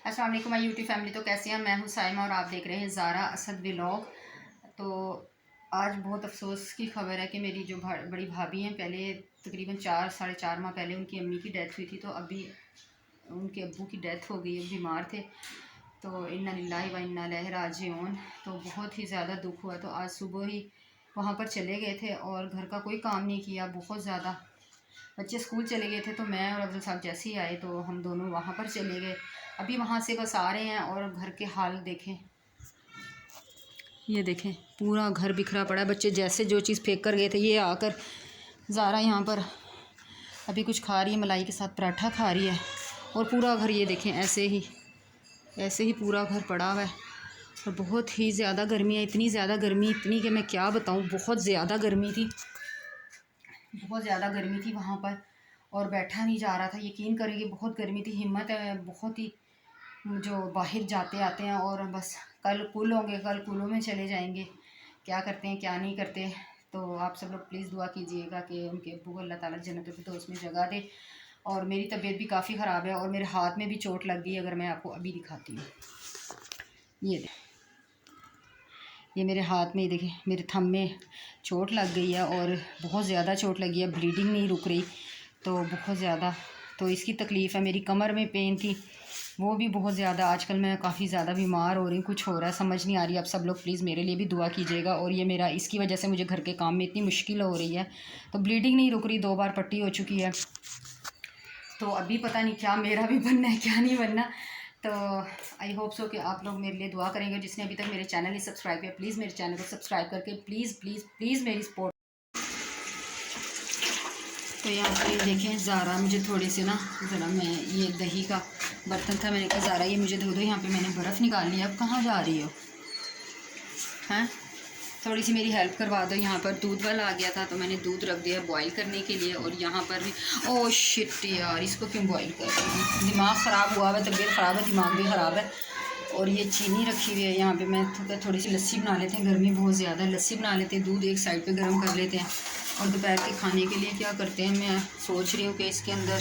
अस्सलाम वालेकुम my YouTube family. तो कैसे हैं? मैं हूं साइमा और आप देख रहे हैं ज़ारा असद व्लॉग। तो आज बहुत अफसोस की खबर है कि मेरी जो बड़ी भाभी हैं, पहले तकरीबन 4 साढ़े 4 माह पहले उनकी अम्मी की डेथ हुई थी। तो अभी उनके अब्बू की डेथ हो गई, बीमार थे। तो इन्ना लिल्लाहि व इन्ना इलैहि राजिऊन। तो बहुत ही ज़्यादा दुख हुआ। तो आज सुबह ही वहाँ पर चले गए थे और घर का कोई काम नहीं किया। बहुत ज़्यादा बच्चे स्कूल चले गए थे, तो मैं और अफजल साहब जैसे ही आए तो हम दोनों वहाँ पर चले गए। अभी वहाँ से बस आ रहे हैं और घर के हाल देखें, ये देखें पूरा घर बिखरा पड़ा है। बच्चे जैसे जो चीज़ फेंक कर गए थे, ये आकर ज़ारा यहाँ पर अभी कुछ खा रही है, मलाई के साथ पराठा खा रही है। और पूरा घर ये देखें ऐसे ही पूरा घर पड़ा हुआ है। और बहुत ही ज़्यादा गर्मी है, इतनी ज़्यादा गर्मी, इतनी कि मैं क्या बताऊँ। बहुत ज़्यादा गर्मी थी, बहुत ज़्यादा गर्मी थी वहाँ पर और बैठा नहीं जा रहा था। यकीन करेंगे बहुत गर्मी थी। हिम्मत है बहुत ही जो बाहर जाते आते हैं। और बस कल कुल होंगे, कल कुलों में चले जाएंगे। क्या करते हैं क्या नहीं करते। तो आप सब लोग प्लीज़ दुआ कीजिएगा कि उनके अब्बू को अल्लाह ताला जन्नतुल फिरदौस में जगह दे। और मेरी तबीयत भी काफ़ी ख़राब है और मेरे हाथ में भी चोट लग गई। अगर मैं आपको अभी दिखाती हूँ, ये मेरे हाथ में, देखिए मेरे थंब में चोट लग गई है और बहुत ज़्यादा चोट लगी है। ब्लीडिंग नहीं रुक रही, तो बहुत ज़्यादा तो इसकी तकलीफ़ है। मेरी कमर में पेन थी, वो भी बहुत ज़्यादा। आजकल मैं काफ़ी ज़्यादा बीमार हो रही हूँ, कुछ हो रहा है समझ नहीं आ रही। आप सब लोग प्लीज़ मेरे लिए भी दुआ कीजिएगा। और ये मेरा, इसकी वजह से मुझे घर के काम में इतनी मुश्किल हो रही है। तो ब्लीडिंग नहीं रुक रही, 2 बार पट्टी हो चुकी है। तो अभी पता नहीं क्या मेरा भी बनना है क्या नहीं बनना। तो आई होप सो कि आप लोग मेरे लिए दुआ करेंगे। जिसने अभी तक मेरे चैनल नहीं सब्सक्राइब किया, प्लीज़ मेरे चैनल को सब्सक्राइब करके प्लीज़ प्लीज़ प्लीज़ मेरी सपोर्ट। तो यहाँ पर देखें ज़ारा मुझे थोड़ी सी ना, ज़रा मैं ये दही का बर्तन था, मैंने कहा ज़ारा ये मुझे धो दो। यहाँ पे मैंने बर्फ़ निकाल ली। अब कहाँ जा रही हो हैं? थोड़ी सी मेरी हेल्प करवा दो। यहाँ पर दूध वाला आ गया था तो मैंने दूध रख दिया बॉईल करने के लिए। और यहाँ पर भी ओह शिट यार, इसको क्यों बॉईल कर रही हूँ। दिमाग ख़राब हुआ है, तबीयत ख़राब है, दिमाग भी ख़राब है। और ये चीनी रखी हुई है यहाँ पे। मैं थोड़ी सी लस्सी बना लेते हैं, गर्मी बहुत ज़्यादा है। लस्सी बना लेते हैं, दूध एक साइड पे गर्म कर लेते हैं। और दोपहर के खाने के लिए क्या करते हैं, मैं सोच रही हूँ कि इसके अंदर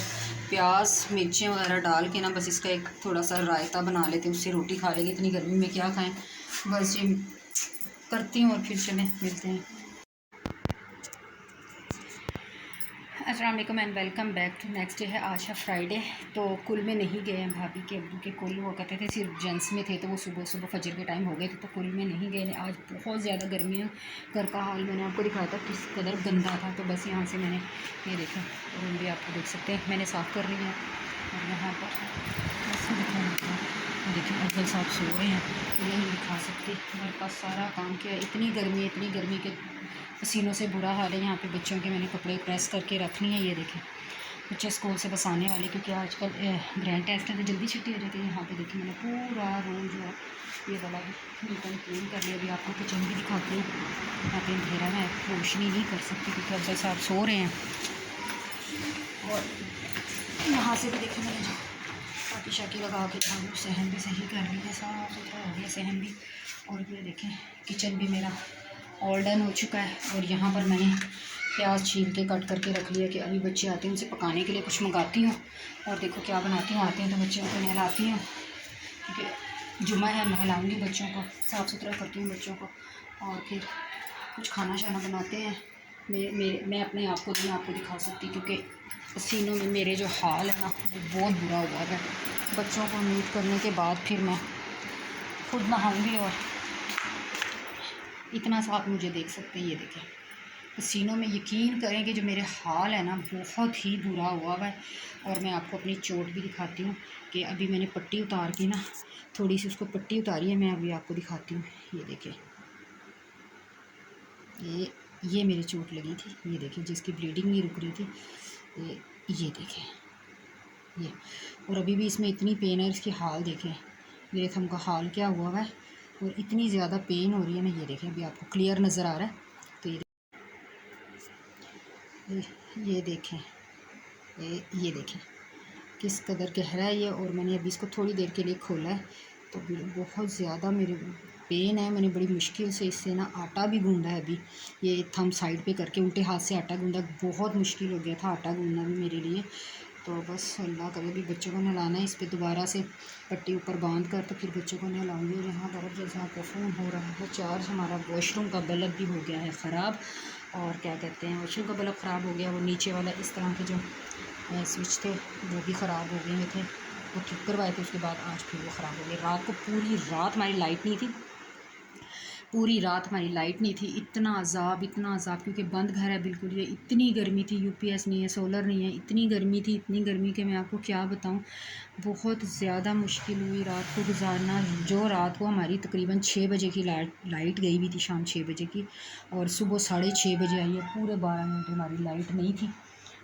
प्याज मिर्चें वगैरह डाल के ना बस इसका एक थोड़ा सा रायता बना लेते हैं, उससे रोटी खा लेंगे। इतनी गर्मी में क्या खाएं। बस ये करती हूँ और फिर चलें मिलते हैं। अस्सलाम वालेकुम and welcome back to next day है। आज है फ्राइडे। तो कुल में नहीं गए हैं, भाभी के अब्बू के कुल वो कहते थे सिर्फ जेंट्स में थे, तो वो सुबह सुबह फजर के टाइम हो गए थे, तो कुल में नहीं गए। आज बहुत ज़्यादा गर्मी है। घर का हाल मैंने आपको दिखाया था किस कदर गंदा था। तो बस यहाँ से मैंने ये देखा, रूम भी आपको देख सकते हैं मैंने साफ़ कर लिया। और यहाँ पर देखिए अफजल साहब सो रहे हैं, तो ये नहीं दिखा सकती। घर का सारा काम किया। इतनी गर्मी के पसीनों से बुरा हाल है। यहाँ पे बच्चों के मैंने कपड़े प्रेस करके रख लिए हैं। ये देखें बच्चे स्कूल से बस आने वाले, क्योंकि आजकल ग्रैंड टेस्ट है तो जल्दी छुट्टी हो जाती है। यहाँ पे देखिए मैंने पूरा रूम जो है ये वाला नीट एंड क्लीन कर लिया। अभी आपको किचन भी दिखाती हूँ। यहाँ पे अंधेरा मैं रोशनी नहीं कर सकती क्योंकि अफजल साहब सो रहे हैं। और यहाँ से भी देखिए मैंने जो पाटी शाकी लगा के झाड़ू सहन भी सही कर लिया, साफ़ सुथरा हो गया सहन भी। और ये देखें किचन भी मेरा ऑल डन हो चुका है। और यहाँ पर मैंने प्याज छील के कट करके रख लिया कि अभी बच्चे आते हैं उनसे पकाने के लिए कुछ मंगाती हूँ। और देखो क्या बनाती हूँ, आते हैं तो बच्चों को नहलाती हूँ क्योंकि जुम्मा है, नहलाऊँगी बच्चों को, साफ़ सुथरा करती हूँ बच्चों को। और फिर कुछ खाना शाना बनाते हैं। मैं अपने आप को नहीं आपको दिखा सकती क्योंकि पसीनों में मेरे जो हाल है ना वो बहुत बुरा हुआ है। बच्चों को मीट करने के बाद फिर मैं खुद नहाऊँगी। और इतना सा आप मुझे देख सकते हैं, ये देखें पसीनों में। यकीन करें कि जो मेरे हाल है ना बहुत ही बुरा हुआ है। और मैं आपको अपनी चोट भी दिखाती हूँ कि अभी मैंने पट्टी उतार के ना थोड़ी सी उसको पट्टी उतारी है। मैं अभी आपको दिखाती हूँ, ये देखें ये मेरी चोट लगी थी, ये देखें जिसकी ब्लीडिंग नहीं रुक रही थी। ये देखें ये। और अभी भी इसमें इतनी पेन है, इसकी हाल देखें मेरे थंब का हाल क्या हुआ है। और इतनी ज़्यादा पेन हो रही है ना, ये देखें अभी आपको क्लियर नज़र आ रहा है। तो ये देखें ये देखें किस कदर गहरा है ये। और मैंने अभी इसको थोड़ी देर के लिए खोला है तो बहुत ज़्यादा मेरे पेन है। मैंने बड़ी मुश्किल से इससे ना आटा भी गूंदा है। अभी ये थंब साइड पे करके उल्टे हाथ से आटा गूंदा, बहुत मुश्किल हो गया था आटा गूंदना भी मेरे लिए। तो बस अल्लाह करे भी बच्चों को नहलाना है। इस पर दोबारा से पट्टी ऊपर बांध कर तो फिर बच्चों को नहलाऊंगी। और यहाँ पर जैसा आपका फ़ोन हो रहा है चार्ज, हमारा वॉशरूम का बल्ब भी हो गया है ख़राब। और क्या कहते हैं, वॉशरूम का बल्ब ख़राब हो गया, वो नीचे वाला इस तरह के जो स्विच थे वो भी ख़राब हो गए थे, वो ठीक करवाए थे, उसके बाद आज फिर वो ख़राब हो गए। रात को पूरी रात हमारी लाइट नहीं थी, पूरी रात हमारी लाइट नहीं थी। इतना अजाब क्योंकि बंद घर है बिल्कुल। ये इतनी गर्मी थी, यूपीएस नहीं है, सोलर नहीं है, इतनी गर्मी थी, इतनी गर्मी कि मैं आपको क्या बताऊं। बहुत ज़्यादा मुश्किल हुई रात को गुजारना। जो रात को हमारी तकरीबन 6 बजे की लाइट गई हुई थी, शाम 6 बजे की, और सुबह 6:30 बजे आई है। पूरे 12 घंटे हमारी लाइट नहीं थी।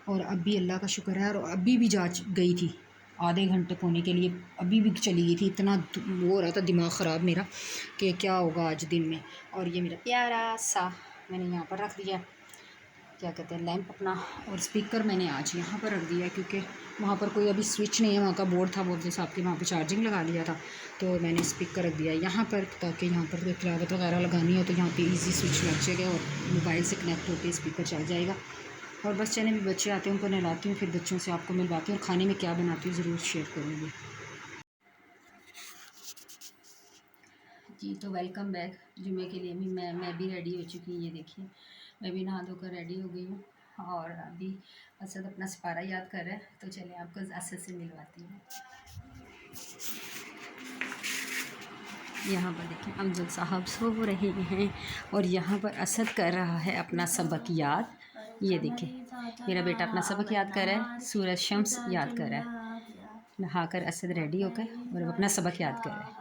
और अभी अल्लाह का शुक्र है, और अभी भी जा गई थी आधे घंटे पौने के लिए, अभी भी चली गई थी। इतना वो हो रहा था दिमाग ख़राब मेरा कि क्या होगा आज दिन में। और ये मेरा प्यारा सा मैंने यहाँ पर रख दिया, क्या कहते हैं, लैंप अपना। और स्पीकर मैंने आज यहाँ पर रख दिया क्योंकि वहाँ पर कोई अभी स्विच नहीं है, वहाँ का बोर्ड था वो जैसे आपके वहाँ पे चार्जिंग लगा लिया था, तो मैंने स्पीकर रख दिया यहाँ पर ताकि यहाँ पर तिलावत वगैरह लगानी हो तो यहाँ पे इजी स्विच लग जाएगा और मोबाइल से कनेक्ट होकर स्पीकर चल जाएगा। और बस चने भी बच्चे आते हैं उनको नहलाती हूँ, फिर बच्चों से आपको मिलवाती हूँ। और खाने में क्या बनाती हूँ ज़रूर शेयर करूँगी जी। तो वेलकम बैक जुम्मे के लिए भी मैं भी रेडी हो चुकी हूँ। ये देखिए मैं भी नहा धोकर रेडी हो गई हूँ। और अभी असद अपना सिपारा याद कर रहा है, तो चलिए आपको असद से मिलवाती हूँ। यहाँ पर देखिए अमजद साहब सो रहे हैं और यहाँ पर असद कर रहा है अपना सबक याद। ये देखिए मेरा बेटा अपना सबक याद कर रहा है, सूरज शम्स याद कर रहा है। नहाकर असद रेडी होकर और अपना सबक याद कर रहा है।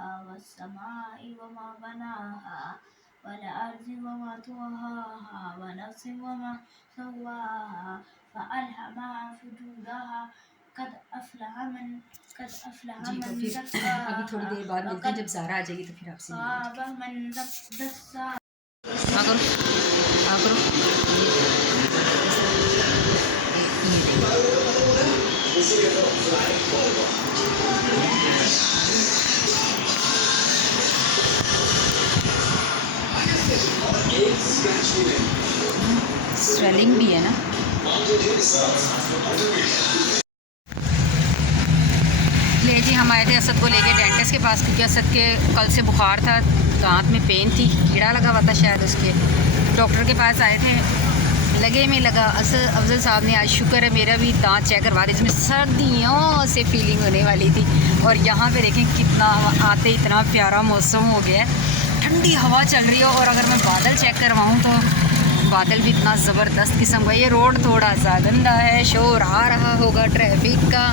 जी तो फिर अभी थोड़ी देर बाद मिलते हैं, जब ज़ारा आ जाएगी तो फिर आपसे स्वेलिंग भी है ना। ले जी हम आए थे असद को लेके डेंटिस्ट के पास क्योंकि असद के कल से बुखार था, दांत में पेन थी, कीड़ा लगा हुआ था शायद उसके। डॉक्टर के पास आए थे, लगे में लगा। अफजल साहब ने आज शुक्र है मेरा भी दांत चेक करवा दिया, जिसमें सर्दियों से फीलिंग होने वाली थी। और यहाँ पे देखें कितना आते इतना प्यारा मौसम हो गया है, ठंडी हवा चल रही है। और अगर मैं बादल चेक करवाऊँ तो बादल भी इतना ज़बरदस्त किस्म का। ये रोड थोड़ा सा गंदा है, शोर आ रहा होगा ट्रैफिक का।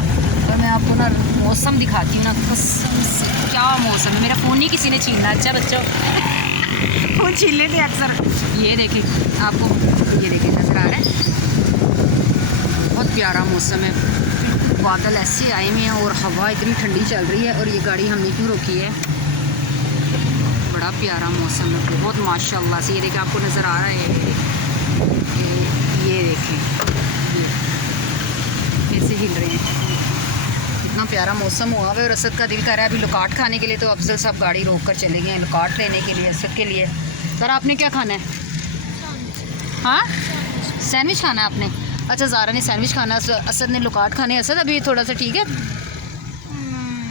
और मैं आपको ना मौसम दिखाती हूँ ना, कसम से क्या मौसम है। मेरा फ़ोन ही किसी ने छीना। अच्छा बच्चों फ़ोन छीन लेते अक्सर। ये देखिए आपको, ये देखिए नज़र आ रहा है, बहुत प्यारा मौसम है। बादल ऐसे आए हुए हैं और हवा इतनी ठंडी चल रही है। और ये गाड़ी हमने क्यों रोकी है, बड़ा प्यारा मौसम है बहुत माशाल्लाह से। ये देखिए आपको नज़र आ रहा है, ये देखें कैसे हिल रहे हैं, इतना प्यारा मौसम हुआ है। और असद का दिल कर रहा है अभी लुकाट खाने के लिए, तो अफजल साहब गाड़ी रोक कर चले गए हैं लुकाट लेने के लिए असद के लिए। सर आपने क्या खाना है? हाँ सैंडविच खाना है आपने? अच्छा ज़ारा ने सैंडविच खाना, असद ने लुकाट खाने। असद अभी थोड़ा सा ठीक है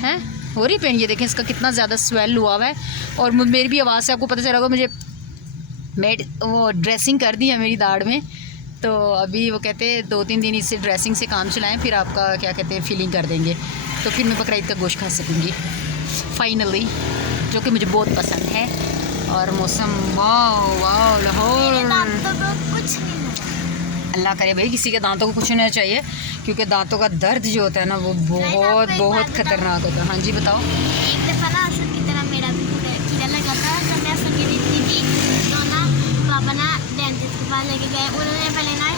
हैं, हो रही पेन। ये देखें इसका कितना ज़्यादा स्वेल हुआ है। और मेरी भी आवाज़ से आपको पता चला होगा, मुझे वो ड्रेसिंग कर दी है मेरी दाढ़ में। तो अभी वो कहते हैं 2-3 दिन इससे ड्रेसिंग से काम चलाएं, फिर आपका क्या कहते हैं फीलिंग कर देंगे, तो फिर मैं बकरीद का गोश्त खा सकूँगी फाइनली, जो कि मुझे बहुत पसंद है। और मौसम वाह लाहौर, अल्लाह करे भाई किसी के दांतों को कुछ नहीं चाहिए, क्योंकि दांतों का दर्द जो होता है ना वो बहुत ख़तरनाक होता है। हाँ जी बताओ। एक दफ़ा ना असद की तरह मेरा भी कीड़ा लगा था, जब मैं असद की थी तो ना पापा ना डेंटिस्ट के पास लेके गए। उन्होंने पहले ना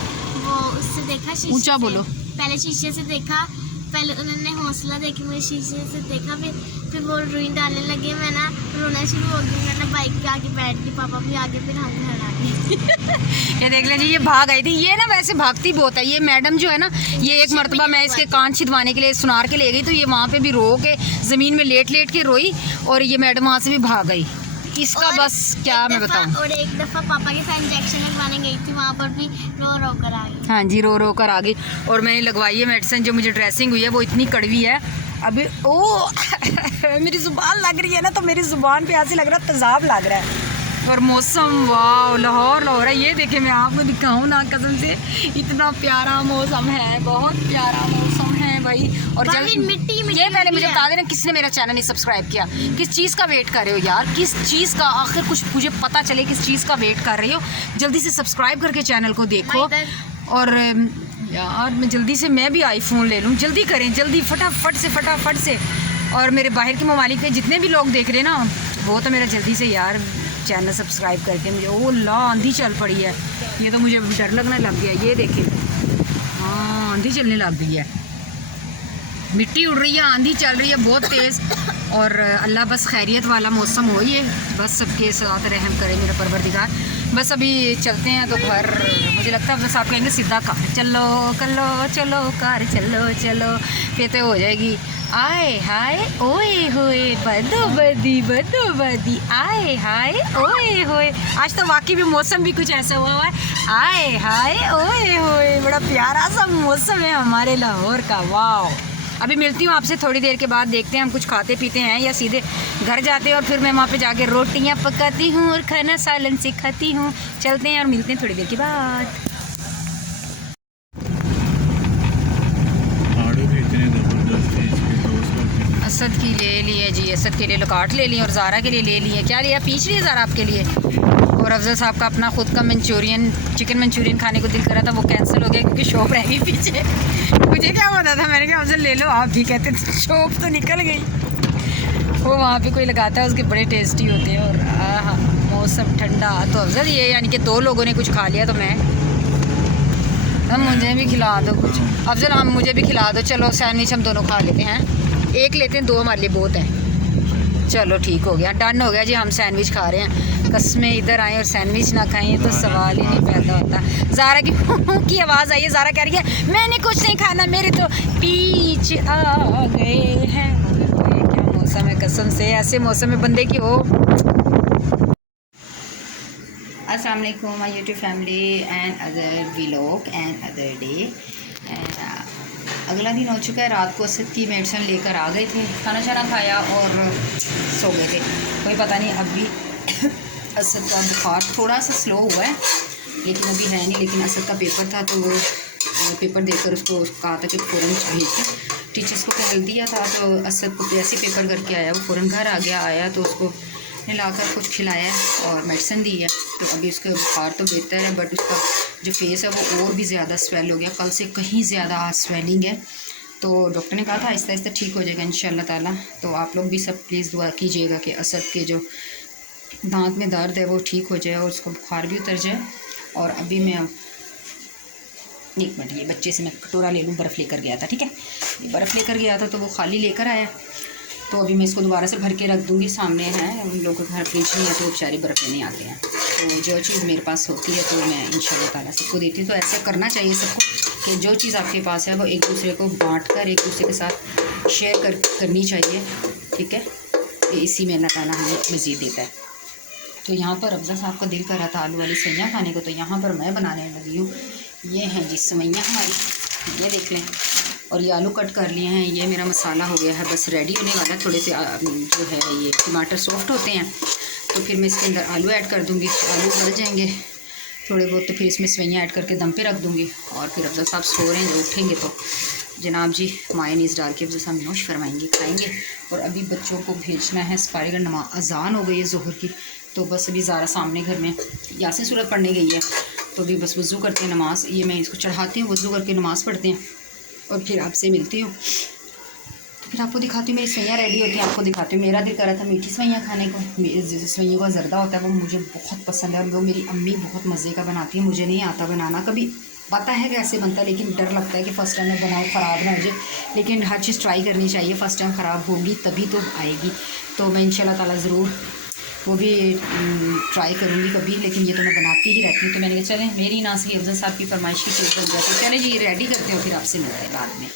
वो उससे देखा, शीशे ऊंचा बोलो। पहले शीशे से देखा, पहले उन्होंने हौसला देखी, मुझे शीशे से देखा, फिर वो रुई डालने लगे। मैं ना रोना शुरू हो गई, मैं ना बाइक पे आके बैठ गई, पापा भी आगे, फिर हम घर आ गए। ये देख लीजिए ये भाग आई थी। ये ना वैसे भागती बहुत है ये मैडम जो है ना, ये एक मरतबा मैं इसके कान छिदवाने के लिए सुनार के ले गई, तो ये वहाँ पे भी रो के ज़मीन में लेट के रोई, और ये मैडम वहाँ से भी भाग गई। इसका बस क्या मैं बताऊं। और एक दफ़ा पापा के साथ इंजेक्शन लगवाने गई थी, वहाँ पर भी रो रो कर आ गई। हाँ जी, रो रो कर आ गई। और मैंने लगवाई है मेडिसिन, जो मुझे ड्रेसिंग हुई है वो इतनी कड़वी है अभी। ओ मेरी ज़ुबान लग रही है ना, तो मेरी ज़ुबान पे ऐसे लग रहा है तेज़ाब लग रहा है। और मौसम वाह, लाहौर है। ये देखे मैं आपको दिखाऊं ना, कसम से इतना प्यारा मौसम है, बहुत प्यारा मौसम है भाई। और मिट्टी ये पहले मुझे बता देना, किसने मेरा चैनल नहीं सब्सक्राइब किया, किस चीज़ का वेट कर रहे हो यार, किस चीज़ का, आखिर कुछ मुझे पता चले किस चीज़ का वेट कर रही हो। जल्दी से सब्सक्राइब करके चैनल को देखो। और यार मैं जल्दी से मैं भी आईफोन ले लूँ, जल्दी करें, जल्दी फटाफट से। और मेरे बाहर के ममालिक में जितने भी लोग देख रहे हैं ना, वो तो मेरा जल्दी से यार चैनल सब्सक्राइब करके। मुझे ओ ला आंधी चल पड़ी है, ये तो मुझे डर लगने लग गया। ये देखें, हाँ आंधी चलने लग गई है, मिट्टी उड़ रही है, आंधी चल रही है बहुत तेज़। और अल्लाह बस खैरियत वाला मौसम हो, ये बस सबके साथ रहम करे मेरा परवरदिगार। बस अभी चलते हैं तो घर, मुझे लगता है बस आप कहेंगे सीधा कार चलो कलो चलो कार चलो, फिर तो हो जाएगी आए हाय ओए होए बदो बदी आए हाय ओए होए। आज तो वाकई भी मौसम भी कुछ ऐसा हुआ है, आए हाय ओए होए, बड़ा प्यारा सा मौसम है हमारे लाहौर का। वाह, अभी मिलती हूँ आपसे थोड़ी देर के बाद, देखते हैं हम कुछ खाते पीते हैं या सीधे घर जाते हैं और फिर मैं वहाँ पे जाके रोटियाँ पकाती हूँ और खाना सालन से खाती हूँ। चलते हैं और मिलते हैं थोड़ी देर के बाद। असद की ले लिए जी, असद के लिए लकाट ले लिए और ज़ारा के लिए ले लिए। क्या लिया? पीच लिया ज़ारा आपके लिए। और अफजल साहब का अपना ख़ुद का चिकन मंचूरियन खाने को दिल कर रहा था, वो कैंसिल हो गया क्योंकि शॉप रह गई पीछे। मुझे क्या पता था, मैंने कहा अफजल ले लो, आप भी कहते थे, शॉप तो निकल गई। वो वहाँ पे कोई लगाता है, उसके बड़े टेस्टी होते हैं। और हाँ, मौसम ठंडा तो अफजल ये यानी कि 2 लोगों ने कुछ खा लिया, तो मैं हम मुझे भी खिला दो कुछ। अफजल हम मुझे भी खिला दो, चलो सैंडविच हम दोनों खा लेते हैं, एक लेते हैं, 2 हमारे लिए बहुत हैं। चलो ठीक हो गया, डन हो गया जी, हम सैंडविच खा रहे हैं। कसमें इधर आए और सैंडविच ना खाएं तो सवाल ही नहीं पैदा होता। ज़ारा की आवाज़ आई है, ज़ारा कह रही है मैंने कुछ नहीं खाना, मेरे तो पीछ आ गए हैं। क्या मौसम है, कसम से ऐसे मौसम में बंदे की हो। अस्सलाम वालेकुम my YouTube family and other vlog and other day. अगला दिन हो चुका है, रात को असद की मेडिसिन लेकर आ गए थे, खाना शाना खाया और सो गए थे। कोई पता नहीं अभी असद का बुखार थोड़ा सा स्लो हुआ है, लेकिन अभी है नहीं। लेकिन असद का पेपर था तो वो पेपर देकर उसको कहा था कि फ़ौरन भेज, टीचर्स को कह दिया था। तो असद को ऐसे पेपर करके आया, वो फ़ौरन घर आ गया। आया तो उसको लाकर कुछ खिलाया और मेडिसिन दी है, तो अभी उसका बुखार तो बेहतर है, बट उसका जो फेस है वो और भी ज़्यादा स्वेल हो गया, कल से कहीं ज़्यादा स्वेलिंग है। तो डॉक्टर ने कहा था आहिस्ता आहिस्ता ठीक हो जाएगा इंशाल्लाह ताला। तो आप लोग भी सब प्लीज़ दुआ कीजिएगा कि असद के जो दांत में दर्द है वो ठीक हो जाए और उसका बुखार भी उतर जाए। और अभी मैं एक मिनट, ये बच्चे से मैं कटोरा ले लूँ, बर्फ़ लेकर गया था, ठीक है, ये बर्फ़ लेकर गया था तो वो खाली लेकर आया। तो अभी मैं इसको दोबारा से भर के रख दूँगी, सामने है, उन लोगों के घर फ्रिज नहीं है तो बेचारे बर्फ़ लेने आते हैं। तो जो चीज़ मेरे पास होती है तो मैं इंशाल्लाह ताला सबको देती हूँ। तो ऐसा करना चाहिए सबको कि जो चीज़ आपके पास है वो एक दूसरे को बांट कर, एक दूसरे के साथ शेयर करनी चाहिए, ठीक है। इसी में अल्लाह ताला हमें मज़ीद देता है। तो यहाँ पर अफजल साहब का दिल कर रहा था आलू वाली सवैयाँ खाने को, तो यहाँ पर मैं बनाने लगी हूँ। ये हैं जी सवैयाँ हमारी, ये देख लें। और ये आलू कट कर लिए हैं, ये मेरा मसाला हो गया है, बस रेडी होने वाला है। थोड़े से जो है ये टमाटर सॉफ्ट होते हैं तो फिर मैं इसके अंदर आलू ऐड कर दूँगी। आलू गल जाएंगे थोड़े बहुत तो फिर इसमें सवैयाँ ऐड करके दम पे रख दूँगी। और फिर अफजल साहब सो रहे हैं, जब उठेंगे तो जनाब जी मायोनीज़ डाल के अफजल साहब नोश फरमाएंगे, खाएँगे। और अभी बच्चों को भेजना है सफारी का, नमाज़ अज़ान हो गई है ज़ोहर की। तो बस अभी ज़ारा सामने घर में यासीन सूरत पढ़ने गई है, तो अभी बस वज़ू करते हैं, नमाज़ ये मैं इसको चढ़ाती हूँ, वज़ू करके नमाज़ पढ़ते हैं और फिर आपसे मिलती हूँ। फिर आपको दिखाती हूँ मेरी सवैयाँ रेडी होती हैं, आपको दिखाती हूँ। मेरा दिल कर रहा था मीठी सवैयाँ खाने को, सवैयों का ज़र्दा होता है वो मुझे बहुत पसंद है और वो मेरी अम्मी बहुत मज़े का बनाती है। मुझे नहीं आता बनाना, कभी पता है कैसे बनता है लेकिन डर लगता है कि फ़र्स्ट टाइम मैं बनाऊँ ख़राब ना हो जाए। लेकिन हर चीज़ ट्राई करनी चाहिए, फ़र्स्ट टाइम ख़राब होगी तभी तो आएगी। तो मैं इंशाल्लाह ताला ज़रूर वो भी ट्राई करूँगी कभी, लेकिन ये तो मैं बनाती ही रहती हूँ। तो मैंने कहा चलें मेरी ना सही अफजल साहब की फरमाइश की चीज़ बन जाती है, चलें जी रेडी करते हो, फिर आपसे मिलते हैं बाद में।